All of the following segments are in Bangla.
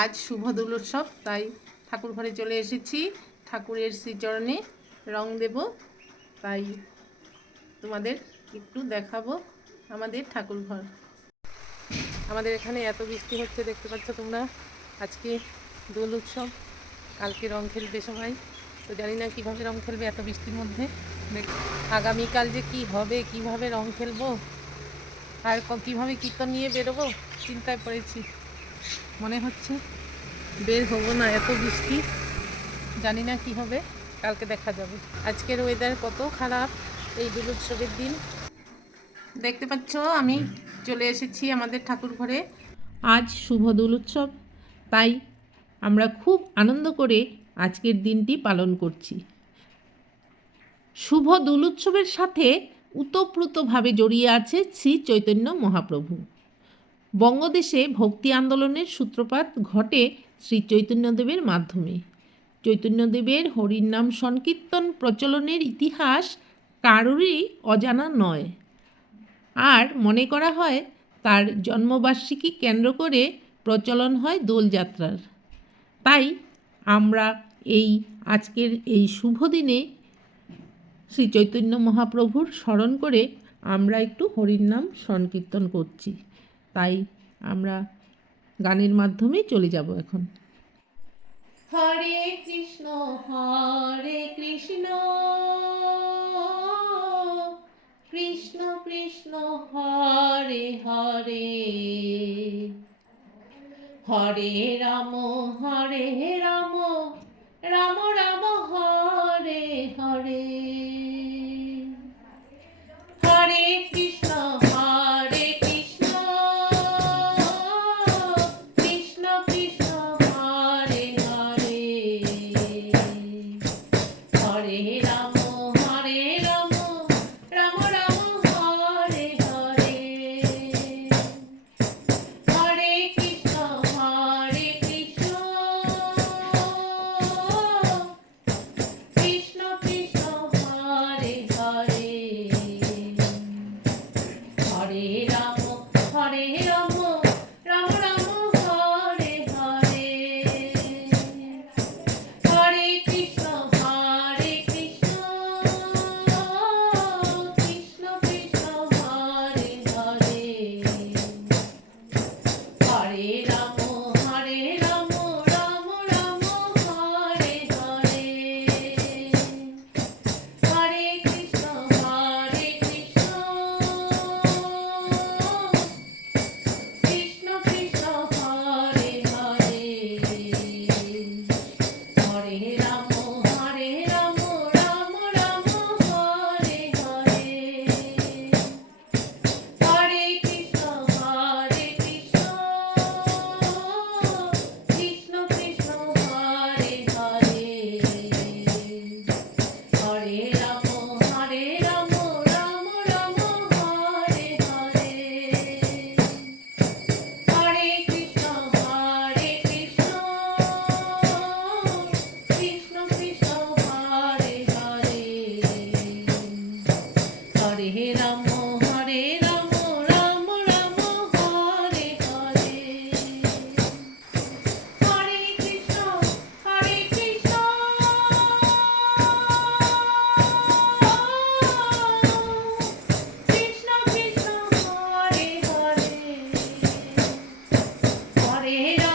আজ শুভ দোল উৎসব তাই ঠাকুর ঘরে চলে এসেছি। ঠাকুরের শ্রীচরণে রং দেব, তাই তোমাদের একটু দেখাবো আমাদের ঠাকুর ঘর। আমাদের এখানে এত বৃষ্টি হচ্ছে, দেখতে পাচ্ছ তোমরা? আজকে দোল উৎসব কালকে রং খেলবে সবাই। তো জানি না কীভাবে রং খেলবে এত বৃষ্টির মধ্যে। আগামীকাল যে কি হবে, কীভাবে রং খেলব, আর কীভাবে কীভাবে কীর্তন নিয়ে বেরোবো, চিন্তায় পড়েছি। মনে হচ্ছে। বের হব না, এত বৃষ্টি। জানি না কি হবে, কালকে দেখা যাবে। আজকের ওয়েদার কত খারাপ, এই দোল উৎসবের দিন। দেখতে পাচ্ছ, আমি চলে এসেছি আমাদের ঠাকুর ঘরে। আজ শুভ দোল উৎসব, তাই আমরা খুব আনন্দ করে আজকের দিনটি পালন করছি। শুভ দোল উৎসবের সাথে উতপ্রুতভাবে জড়িয়ে আছে শ্রী চৈতন্য মহাপ্রভু। বঙ্গদেশে ভক্তি আন্দোলনের সূত্রপাত ঘটে শ্রী চৈতন্যদেবের মাধ্যমে। চৈতন্যদেবের হরির নাম সংকীর্তন প্রচলনের ইতিহাস কারোরই অজানা নয়। আর মনে করা হয়, তার জন্মবার্ষিকী কেন্দ্র করে প্রচলন হয় দোলযাত্রার। তাই আমরা এই আজকের এই শুভ দিনে শ্রী চৈতন্য মহাপ্রভুর স্মরণ করে আমরা একটু হরির নাম সংকীর্তন করছি। তাই আমরা গানের মাধ্যমে চলে যাব এখন। হরে কৃষ্ণ হরে কৃষ্ণ কৃষ্ণ কৃষ্ণ, হরে হরে হরে রাম হরে রাম রাম রাম, হরে হরে। Ahí, मेरा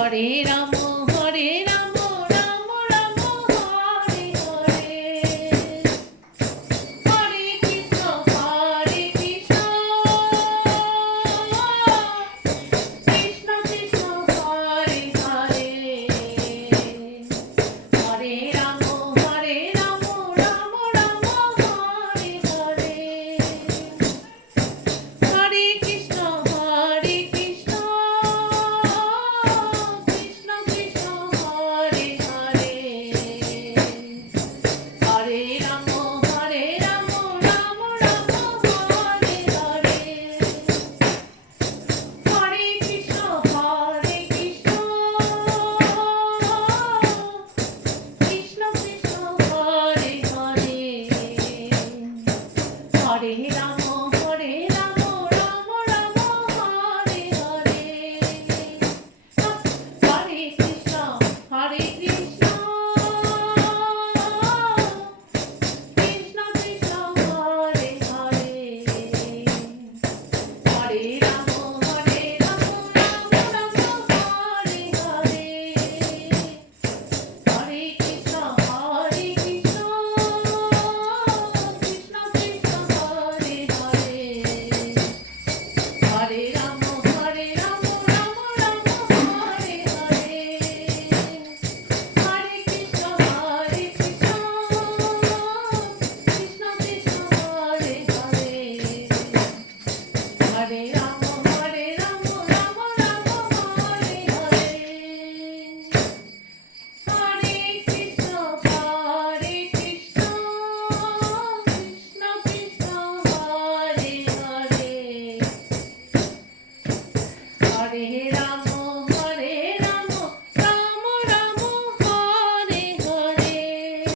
হরে রাম।